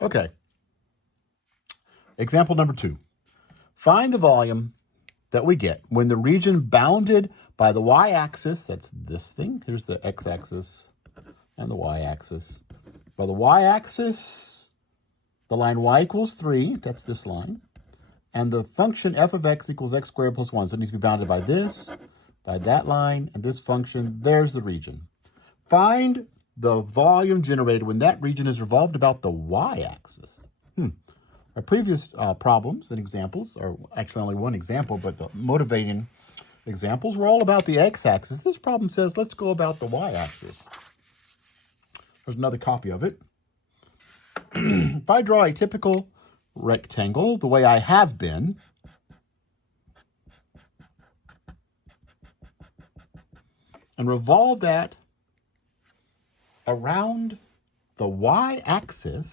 Okay. Example number 2. Find the volume that we get when the region bounded by the y-axis, that's this thing, here's the x-axis and the y-axis. By the y-axis, the line y equals 3, that's this line, and the function f of x equals x squared plus 1. So it needs to be bounded by this, by that line, and this function. There's the region. Find the volume generated when that region is revolved about the y-axis. Our previous problems and examples, or actually only one example, but the motivating examples were all about the x-axis. This problem says, let's go about the y-axis. There's another copy of it. If I draw a typical rectangle the way I have been, and revolve that around the y-axis,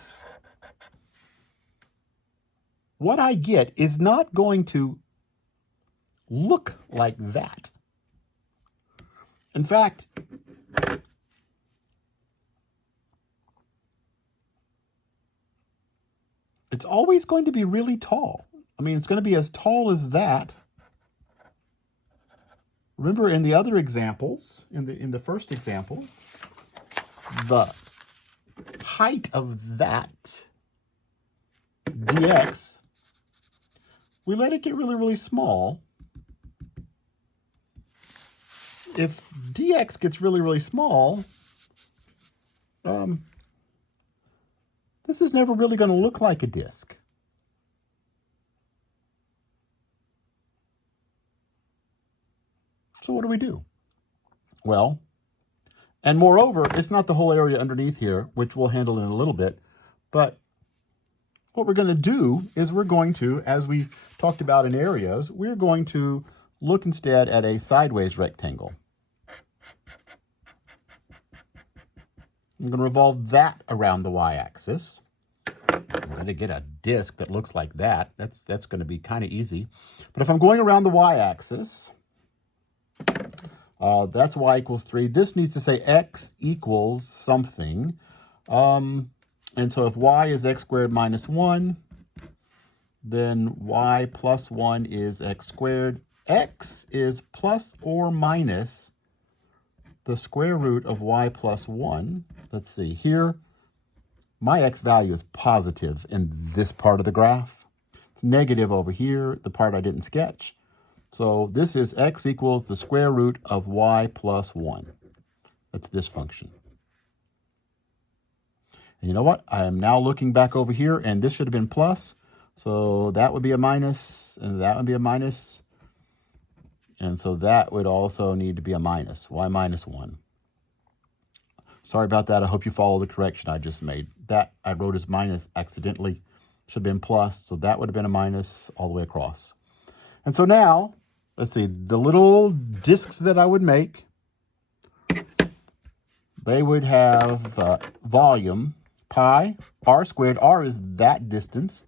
what I get is not going to look like that. In fact, it's always going to be really tall. I mean, it's going to be as tall as that. Remember in the other examples, in the first example, the height of that dx, we let it get really, really small. If dx gets really, really small, this is never really going to look like a disk. So what do we do? Well, and moreover, it's not the whole area underneath here, which we'll handle in a little bit, but what we're going to do is we're going to, as we talked about in areas, we're going to look instead at a sideways rectangle. I'm going to revolve that around the y-axis. I'm going to get a disk that looks like that. That's going to be kind of easy. But if I'm going around the y-axis, that's y equals 3. This needs to say x equals something. And so if y is x squared minus 1, then y plus 1 is x squared. X is plus or minus the square root of y plus 1. Let's see, here, my x value is positive in this part of the graph. It's negative over here, the part I didn't sketch. So this is x equals the square root of y plus 1. That's this function. And you know what? I am now looking back over here, and this should have been plus. So that would be a minus, and that would be a minus. And so that would also need to be a minus, y minus 1. Sorry about that. I hope you follow the correction I just made. That I wrote as minus accidentally. Should have been plus, so that would have been a minus all the way across. And so now, let's see, the little discs that I would make, they would have volume, pi, r squared. R is that distance.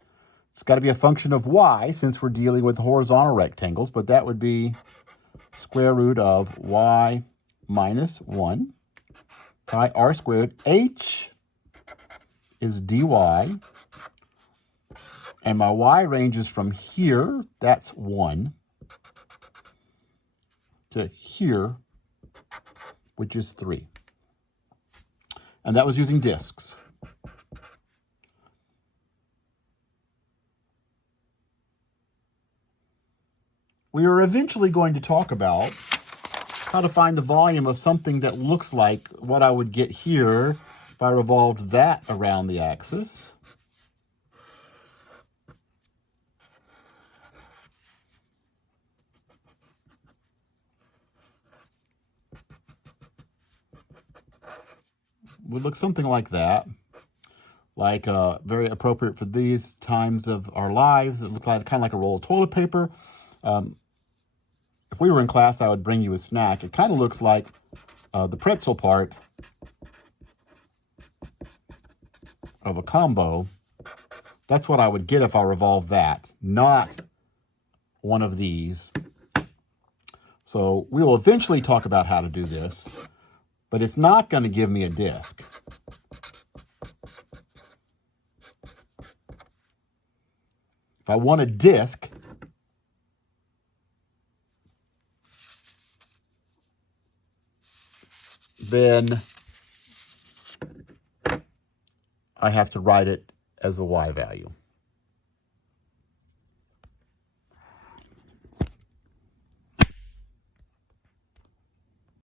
It's got to be a function of y since we're dealing with horizontal rectangles, but that would be square root of y minus 1 pi r squared. H is dy, and my y ranges from here, that's 1, to here, which is 3. And that was using discs. We are eventually going to talk about how to find the volume of something that looks like what I would get here if I revolved that around the axis. Would look something like that, like very appropriate for these times of our lives. It looked like kind of like a roll of toilet paper. If we were in class, I would bring you a snack. It kind of looks like the pretzel part of a combo. That's what I would get if I revolved that, not one of these. So we will eventually talk about how to do this, but it's not going to give me a disc. If I want a disk, then I have to write it as a y value.